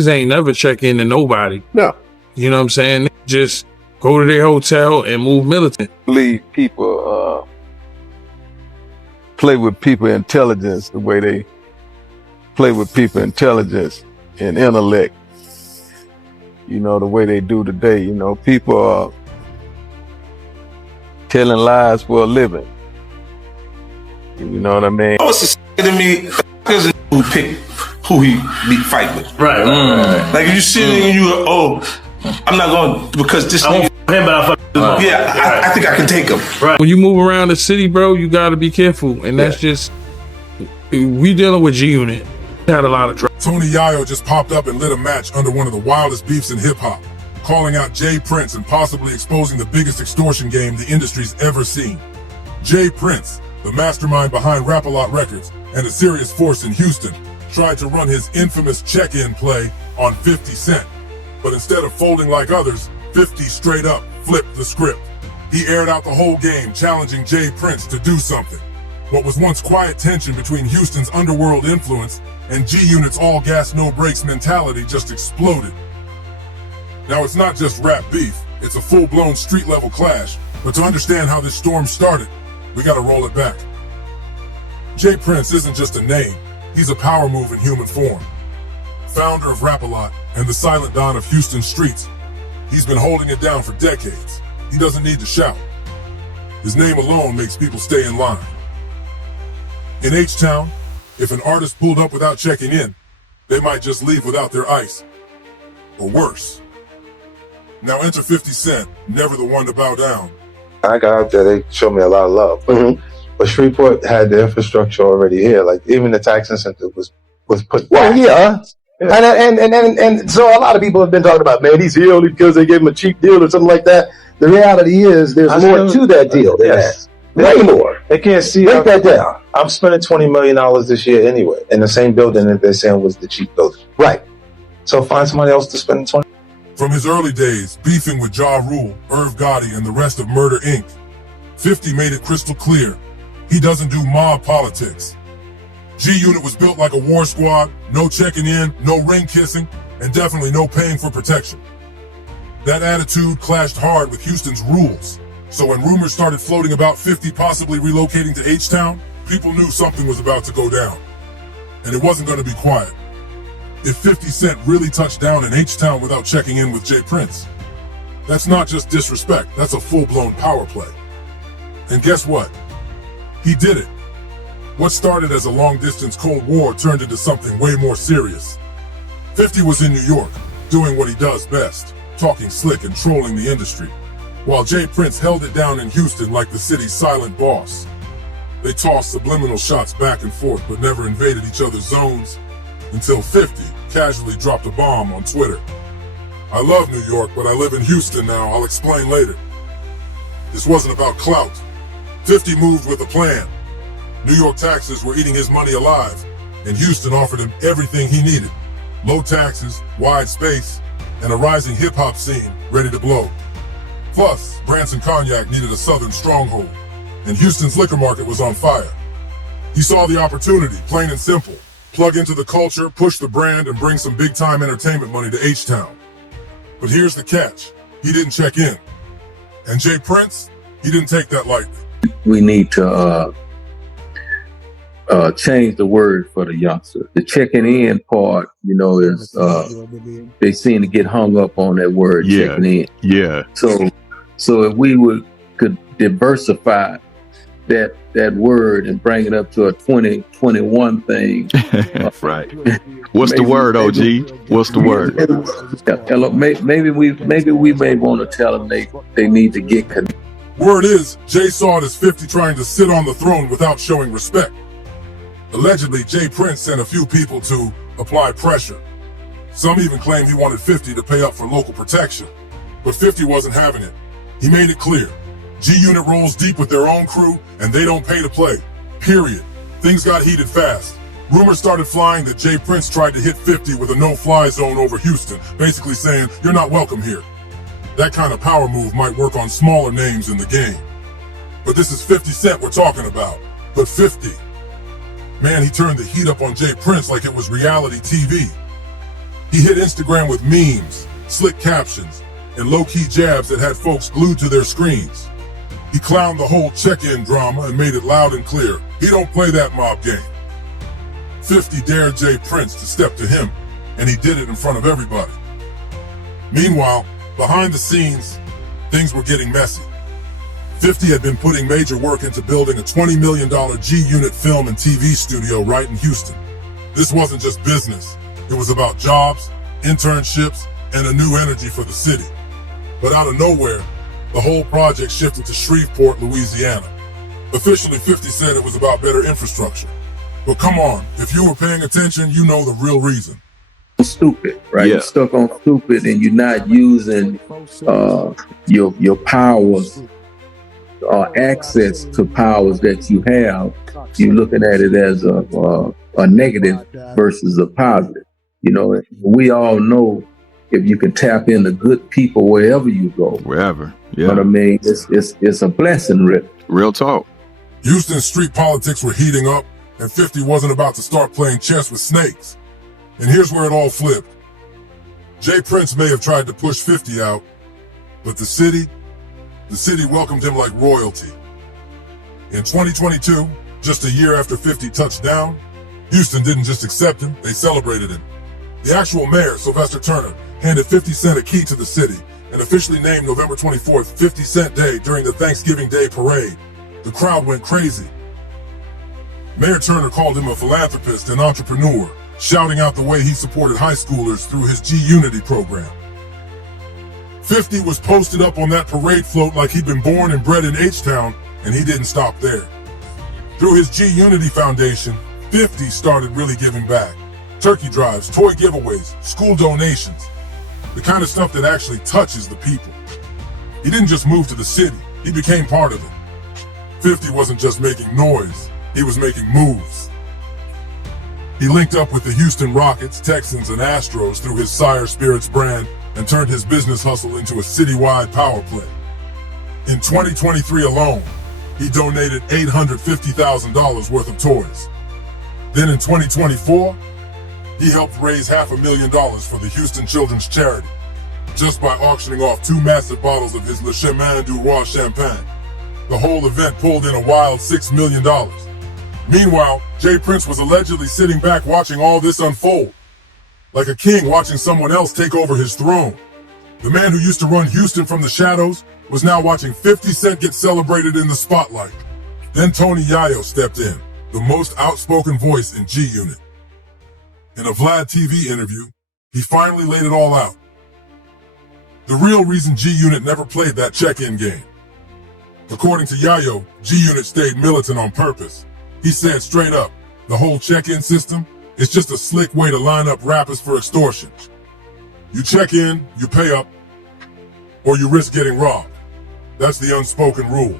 ain't never check in to nobody. No. You know what I'm saying? Just go to their hotel and move militant. Believe people play with people intelligence the way they play with people intelligence and intellect. You know, the way they do today. You know, people are telling lies for a living. You know what I mean? Oh, it's to me who pick who he be fight with. Right. Like if you sit there and you I'm not going because this nigga. I think I can take him. Right. When you move around the city, bro, you got to be careful, and that's just we dealing with G Unit. Had a lot of trouble. Tony Yayo just popped up and lit a match under one of the wildest beefs in hip-hop, calling out Jay Prince and possibly exposing the biggest extortion game the industry's ever seen. Jay Prince, the mastermind behind Rap-A-Lot Records and a serious force in Houston, tried to run his infamous check-in play on 50 Cent. But instead of folding like others, 50 straight up flipped the script. He aired out the whole game, challenging Jay Prince to do something. What was once quiet tension between Houston's underworld influence and G-Unit's all-gas, no-brakes mentality just exploded. Now, it's not just rap beef, it's a full-blown street-level clash. But to understand how this storm started, we gotta roll it back. Jay Prince isn't just a name, he's a power move in human form. Founder of Rap-A-Lot and the silent don of Houston streets, he's been holding it down for decades. He doesn't need to shout. His name alone makes people stay in line. In H-Town, if an artist pulled up without checking in, they might just leave without their ice. Or worse. Now enter 50 Cent, never the one to bow down. I got out there, they showed me a lot of love. But Shreveport had the infrastructure already here. Like even the tax incentive was put back. And so a lot of people have been talking about, man, he's here only because they gave him a cheap deal or something like that. The reality is there's more to that deal than that. Way more. They can't see. Break that down. I'm spending $20 million this year anyway, in the same building that they're saying was the cheap building. Right. So find somebody else to spend 20. From his early days, beefing with Ja Rule, Irv Gotti, and the rest of Murder Inc., 50 made it crystal clear. He doesn't do mob politics. G-Unit was built like a war squad, no checking in, no ring kissing, and definitely no paying for protection. That attitude clashed hard with Houston's rules. So when rumors started floating about 50 possibly relocating to H-Town, people knew something was about to go down. And it wasn't going to be quiet. If 50 Cent really touched down in H-Town without checking in with Jay Prince, that's not just disrespect, that's a full-blown power play. And guess what? He did it. What started as a long-distance Cold War turned into something way more serious. 50 was in New York, doing what he does best, talking slick and trolling the industry, while Jay Prince held it down in Houston like the city's silent boss. They tossed subliminal shots back and forth, but never invaded each other's zones, until 50 casually dropped a bomb on Twitter. I love New York, but I live in Houston now, I'll explain later. This wasn't about clout. 50 moved with a plan. New York taxes were eating his money alive, and Houston offered him everything he needed. Low taxes, wide space, and a rising hip-hop scene ready to blow. Plus, Branson Cognac needed a southern stronghold, and Houston's liquor market was on fire. He saw the opportunity, plain and simple. Plug into the culture, push the brand, and bring some big-time entertainment money to H-Town. But here's the catch. He didn't check in. And Jay Prince, he didn't take that lightly. We need to change the word for the youngster. The checking in part, you know, is they seem to get hung up on that word checking in. Yeah. So if we could diversify that word and bring it up to a 2021 thing. Right. What's the word, OG? What's the word? Maybe we may want to tell them they need to get connected. Word is, Jay saw it as 50 trying to sit on the throne without showing respect. Allegedly, Jay Prince sent a few people to apply pressure. Some even claim he wanted 50 to pay up for local protection. But 50 wasn't having it. He made it clear. G-Unit rolls deep with their own crew, and they don't pay to play. Period. Things got heated fast. Rumors started flying that Jay Prince tried to hit 50 with a no-fly zone over Houston, basically saying, you're not welcome here. That kind of power move might work on smaller names in the game. But this is 50 Cent we're talking about. But 50. Man, he turned the heat up on Jay Prince like it was reality TV. He hit Instagram with memes, slick captions, and low-key jabs that had folks glued to their screens. He clowned the whole check-in drama and made it loud and clear. He don't play that mob game. 50 dared Jay Prince to step to him, and he did it in front of everybody. Meanwhile, behind the scenes, things were getting messy. 50 had been putting major work into building a $20 million G-Unit film and TV studio right in Houston. This wasn't just business. It was about jobs, internships, and a new energy for the city. But out of nowhere, the whole project shifted to Shreveport, Louisiana. Officially, 50 said it was about better infrastructure. But come on, if you were paying attention, you know the real reason. Stupid, right? Yeah. You're stuck on stupid and you're not using your powers or access to powers that you have. You're looking at it as a negative versus a positive. You know, we all know if you can tap into good people wherever you go. Wherever, yeah. You know what I mean? It's a blessing, Rip. Real talk. Houston's street politics were heating up, and 50 wasn't about to start playing chess with snakes. And here's where it all flipped. Jay Prince may have tried to push 50 out, but the city welcomed him like royalty. In 2022, just a year after 50 touched down, Houston didn't just accept him, they celebrated him. The actual mayor, Sylvester Turner, handed 50 Cent a key to the city and officially named November 24th 50 Cent Day during the Thanksgiving Day parade. The crowd went crazy. Mayor Turner called him a philanthropist and entrepreneur, shouting out the way he supported high schoolers through his G-Unity program. 50 was posted up on that parade float like he'd been born and bred in H-Town, and he didn't stop there. Through his G-Unity Foundation, 50 started really giving back. Turkey drives, toy giveaways, school donations, the kind of stuff that actually touches the people. He didn't just move to the city, he became part of it. 50 wasn't just making noise, he was making moves. He linked up with the Houston Rockets, Texans, and Astros through his Sire Spirits brand and turned his business hustle into a citywide power play. In 2023 alone, he donated $850,000 worth of toys. Then in 2024, he helped raise $500,000 for the Houston Children's Charity, just by auctioning off 2 massive bottles of his Le Chemin du Roi champagne. The whole event pulled in a wild $6 million. Meanwhile, Jay Prince was allegedly sitting back watching all this unfold, like a king watching someone else take over his throne. The man who used to run Houston from the shadows was now watching 50 Cent get celebrated in the spotlight. Then Tony Yayo stepped in, the most outspoken voice in G-Unit. In a Vlad TV interview, he finally laid it all out. The real reason G-Unit never played that check-in game. According to Yayo, G-Unit stayed militant on purpose. He said straight up, the whole check-in system is just a slick way to line up rappers for extortion. You check in, you pay up, or you risk getting robbed. That's the unspoken rule.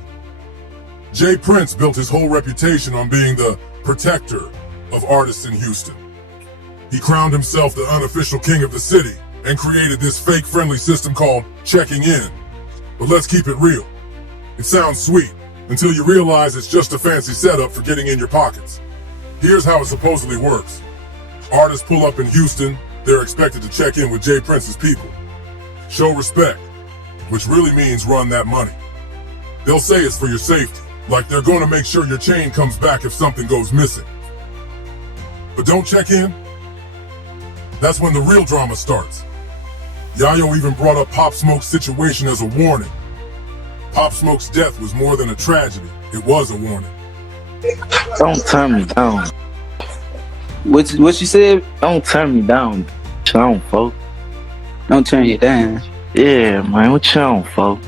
Jay Prince built his whole reputation on being the protector of artists in Houston. He crowned himself the unofficial king of the city and created this fake-friendly system called checking in. But let's keep it real. It sounds sweet until you realize it's just a fancy setup for getting in your pockets. Here's how it supposedly works. Artists pull up in Houston, they're expected to check in with Jay Prince's people. Show respect, which really means run that money. They'll say it's for your safety, like they're going to make sure your chain comes back if something goes missing. But don't check in? That's when the real drama starts. Yayo even brought up Pop Smoke's situation as a warning. Pop Smoke's death was more than a tragedy, it was a warning. Don't turn me down. What you said? Don't turn me down. What you on, folks? Don't turn you down. Yeah, man, what you on, folks?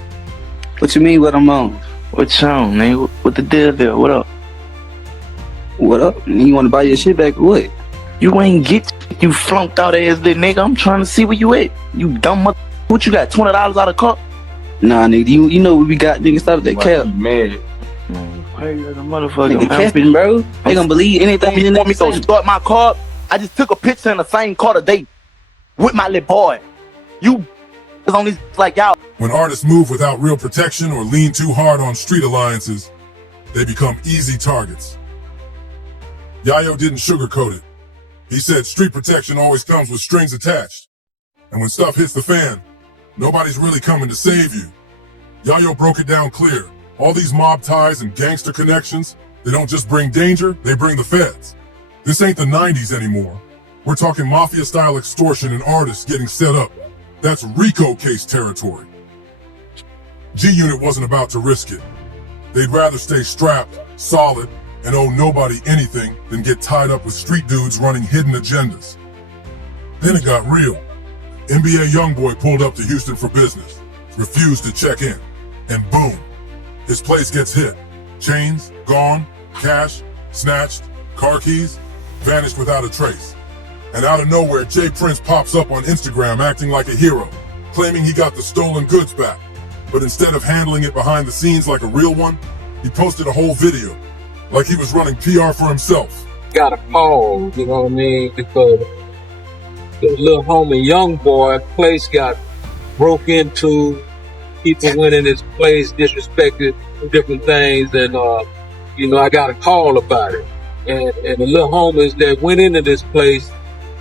What you mean what I'm on? What you on, man? What the deal there? What up? What up? You want to buy your shit back or what? You ain't get you flunked out ass little nigga. I'm trying to see where you at. You dumb mother. What you got? $20 out of car? Nah, nigga. You know what we got? Nigga, stop that cap. Man. Crazy as a motherfucker. Nigga, capping, bro. They gonna believe anything. You want me to start my car? I just took a picture in the same car today with my little boy. You is on these like y'all. When artists move without real protection or lean too hard on street alliances, they become easy targets. Yayo didn't sugarcoat it. He said street protection always comes with strings attached. And when stuff hits the fan, nobody's really coming to save you. Yayo broke it down clear. All these mob ties and gangster connections, they don't just bring danger, they bring the feds. This ain't the 90s anymore. We're talking mafia-style extortion and artists getting set up. That's RICO case territory. G-Unit wasn't about to risk it. They'd rather stay strapped, solid, and owe nobody anything than get tied up with street dudes running hidden agendas. Then it got real. NBA YoungBoy pulled up to Houston for business, refused to check in, and boom, his place gets hit. Chains, gone, cash, snatched, car keys, vanished without a trace. And out of nowhere, Jay Prince pops up on Instagram acting like a hero, claiming he got the stolen goods back. But instead of handling it behind the scenes like a real one, he posted a whole video, like he was running PR for himself. Got a call, you know what I mean, because the little homie young boy place got broke into. People went in his place, disrespected different things, and I got a call about it. And the little homies that went into this place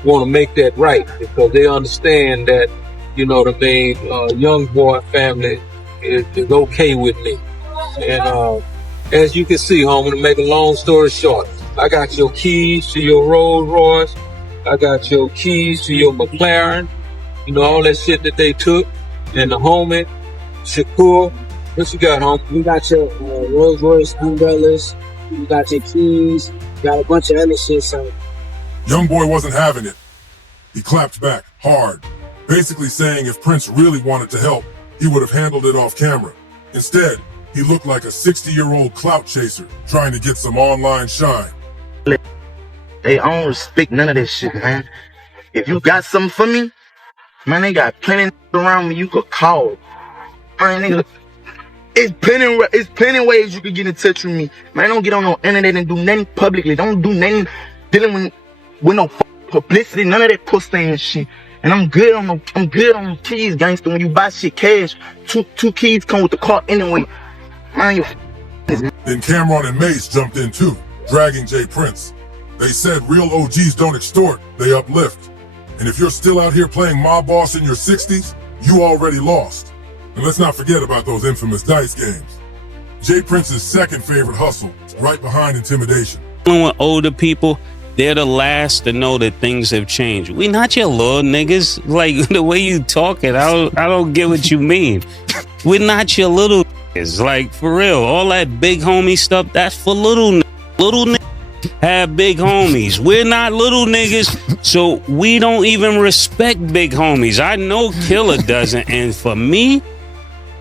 want to make that right, because they understand that, you know what I mean, young boy family is okay with me. And as you can see, homie, to make a long story short, I got your keys to your Rolls Royce, I got your keys to your McLaren, you know, all that shit that they took. And the homie, Shakur, what you got, homie? We got your Rolls Royce umbrellas, you got your keys, got a bunch of other shit, so. Young boy wasn't having it. He clapped back hard, basically saying if Prince really wanted to help, he would have handled it off camera. Instead, he looked like a 60-year-old clout chaser trying to get some online shine. They don't respect none of this shit, man. If you got something for me, man, they got plenty around me you could call. Man, nigga, it's plenty ways you could get in touch with me. Man, don't get on no internet and do nothing publicly. Don't do nothing dealing with no publicity, none of that pussy and shit. And I'm good on keys, gangster. When you buy shit cash, two keys come with the car anyway. Man, Then Cameron and Mace jumped in too, dragging Jay Prince. They said real OGs don't extort, they uplift. And if you're still out here playing mob boss in your 60s, you already lost. And let's not forget about those infamous dice games. Jay Prince's second favorite hustle, right behind intimidation. With older people, they're the last to know that things have changed. We not your little niggas. Like the way you talking, I don't get what you mean. We're not your little niggas. Like for real, all that big homie stuff, that's for little niggas. Little niggas have big homies. We're not little niggas, so we don't even respect big homies. I know Killer doesn't, and for me,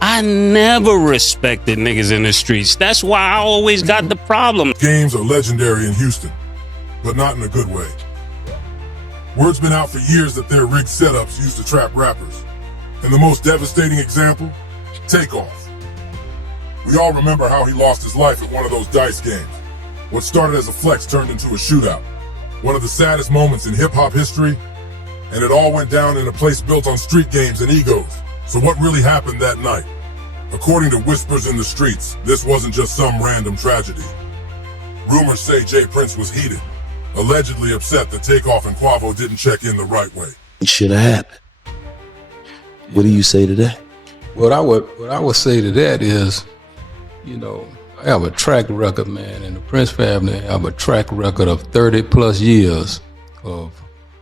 I never respected niggas in the streets. That's why I always got the problem. Games are legendary in Houston, but not in a good way. Word's been out for years that they're rigged setups used to trap rappers. And the most devastating example, Takeoff. We all remember how he lost his life at one of those dice games. What started as a flex turned into a shootout. One of the saddest moments in hip-hop history, and it all went down in a place built on street games and egos. So what really happened that night? According to whispers in the streets, this wasn't just some random tragedy. Rumors say Jay Prince was heated, allegedly upset that Takeoff and Quavo didn't check in the right way. It should have happened. What do you say to that? What I would say to that is, you know, I have a track record, man, and the Prince family have a track record of 30 plus years of,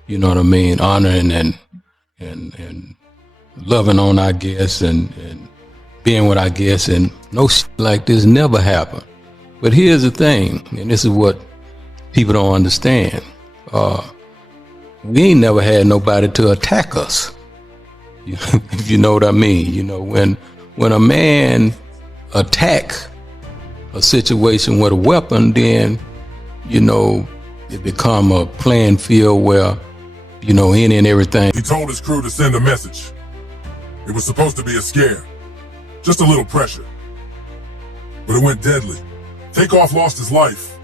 you know what I mean, honoring and loving on our guests and being with our guests, and no shit like this never happened. But here's the thing, and this is what people don't understand. We ain't never had nobody to attack us. If you know what I mean. You know, when a man attack a situation with a weapon, then, you know, it become a playing field where, you know, any and everything. He told his crew to send a message. It was supposed to be a scare, just a little pressure. But it went deadly. Takeoff lost his life,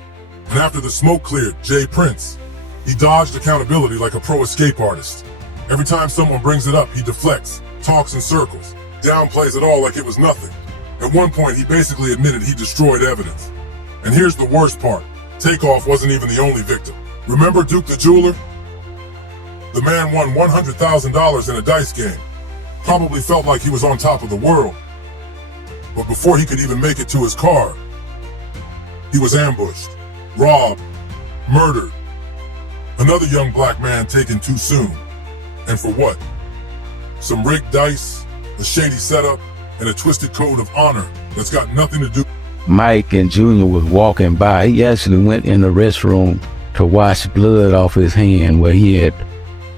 and after the smoke cleared, Jay Prince, he dodged accountability like a pro escape artist. Every time someone brings it up, he deflects, talks in circles, downplays it all like it was nothing. At one point, he basically admitted he destroyed evidence. And here's the worst part. Takeoff wasn't even the only victim. Remember Duke the Jeweler? The man won $100,000 in a dice game. Probably felt like he was on top of the world. But before he could even make it to his car, he was ambushed, robbed, murdered. Another young black man taken too soon. And for what? Some rigged dice, a shady setup, and a twisted code of honor that's got nothing to do. Mike and Junior was walking by. He actually went in the restroom to wash blood off his hand where he had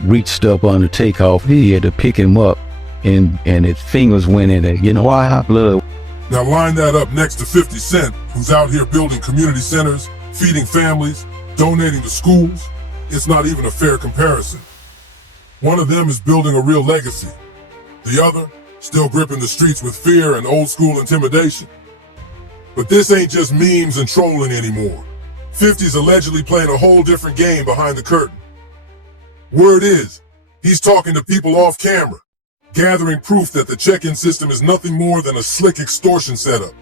reached up on the takeoff. He had to pick him up and his fingers went in it. You know why? Blood. Now line that up next to 50 Cent, who's out here building community centers, feeding families, donating to schools. It's not even a fair comparison. One of them is building a real legacy. The other, still gripping the streets with fear and old school intimidation. But this ain't just memes and trolling anymore. 50's allegedly playing a whole different game behind the curtain. Word is, he's talking to people off camera, gathering proof that the check-in system is nothing more than a slick extortion setup.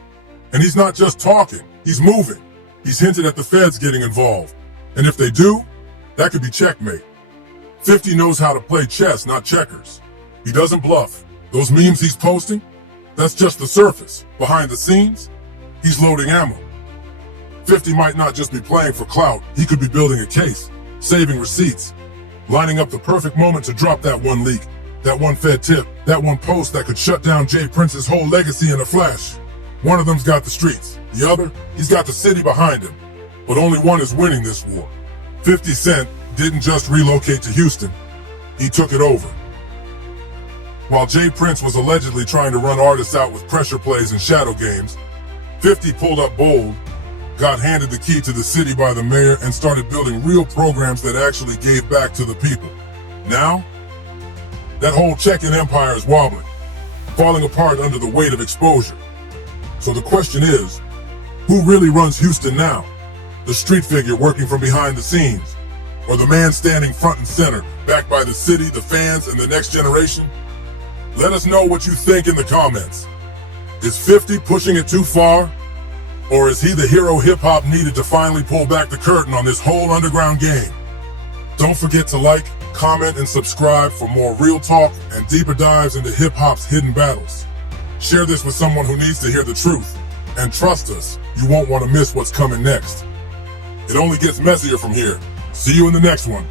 And he's not just talking, he's moving. He's hinted at the feds getting involved. And if they do, that could be checkmate. 50 knows how to play chess, not checkers. He doesn't bluff. Those memes he's posting, that's just the surface. Behind the scenes, he's loading ammo. 50 might not just be playing for clout, he could be building a case, saving receipts, lining up the perfect moment to drop that one leak, that one Fed tip, that one post that could shut down Jay Prince's whole legacy in a flash. One of them's got the streets, the other, he's got the city behind him. But only one is winning this war. 50 Cent didn't just relocate to Houston, he took it over. While Jay Prince was allegedly trying to run artists out with pressure plays and shadow games, 50 pulled up bold, got handed the key to the city by the mayor, and started building real programs that actually gave back to the people. Now, that whole check-in empire is wobbling, falling apart under the weight of exposure. So the question is, who really runs Houston now? The street figure working from behind the scenes, or the man standing front and center, backed by the city, the fans, and the next generation? Let us know what you think in the comments. Is 50 pushing it too far? Or is he the hero hip-hop needed to finally pull back the curtain on this whole underground game? Don't forget to like, comment, and subscribe for more real talk and deeper dives into hip-hop's hidden battles. Share this with someone who needs to hear the truth. And trust us, you won't want to miss what's coming next. It only gets messier from here. See you in the next one.